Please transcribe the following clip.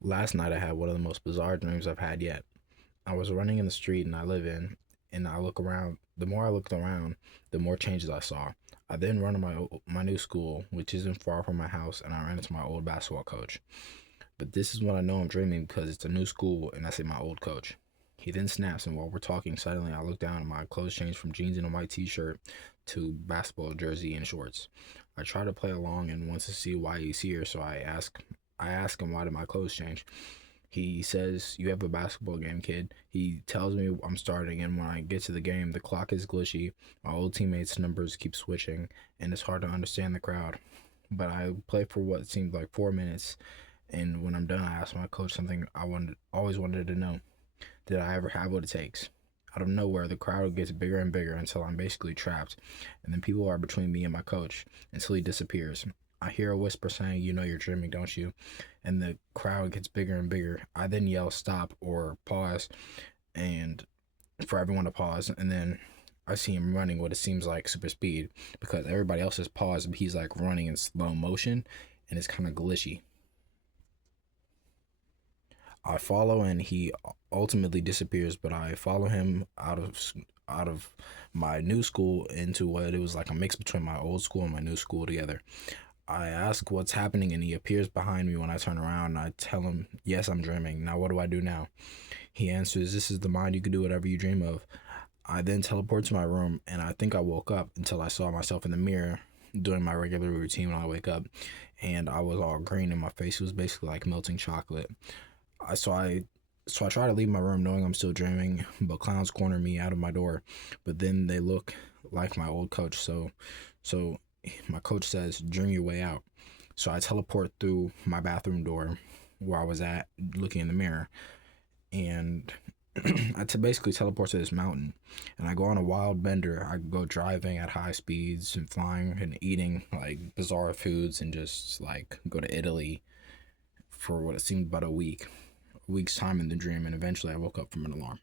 Last night I had one of the most bizarre dreams I've had yet. I was running in the street and I live in, and I look around. The more I looked around, the more changes I saw. I then run to my new school, which isn't far from my house, and I ran into my old basketball coach. But this is when I know I'm dreaming because it's a new school and I see my old coach. He then snaps, and while we're talking, suddenly I look down and my clothes change from jeans and a white t-shirt to basketball jersey and shorts. I try to play along and wants to see why he's here, so I ask him why did my clothes change. He says, "You have a basketball game, kid." He tells me I'm starting, and when I get to the game, the clock is glitchy. My old teammates' numbers keep switching, and it's hard to understand the crowd. But I play for what seemed like 4 minutes, and when I'm done, I ask my coach something always wanted to know: did I ever have what it takes? Out of nowhere, the crowd gets bigger and bigger until I'm basically trapped, and then people are between me and my coach until he disappears. I hear a whisper saying, "You know you're dreaming, don't you?" And the crowd gets bigger and bigger. I then yell, "Stop," or pause, and for everyone to pause, and then I see him running what it seems like super speed because everybody else has paused, but he's like running in slow motion, and it's kind of glitchy. I follow and he ultimately disappears, but I follow him out of my new school into what it was like a mix between my old school and my new school together. I ask what's happening and he appears behind me when I turn around and I tell him, "Yes, I'm dreaming. Now what do I do now?" He answers, "This is the mind, you can do whatever you dream of." I then teleport to my room and I think I woke up until I saw myself in the mirror doing my regular routine when I wake up, and I was all green and my face was basically like melting chocolate. I so I so I try to leave my room knowing I'm still dreaming, but clowns corner me out of my door. But then they look like my old coach, so my coach says, "Dream your way out." So I teleport through my bathroom door where I was at looking in the mirror, and basically teleport to this mountain, and I go on a wild bender. I go driving at high speeds and flying and eating like bizarre foods and just like go to Italy for what it seemed about a week's time in the dream, and eventually I woke up from an alarm.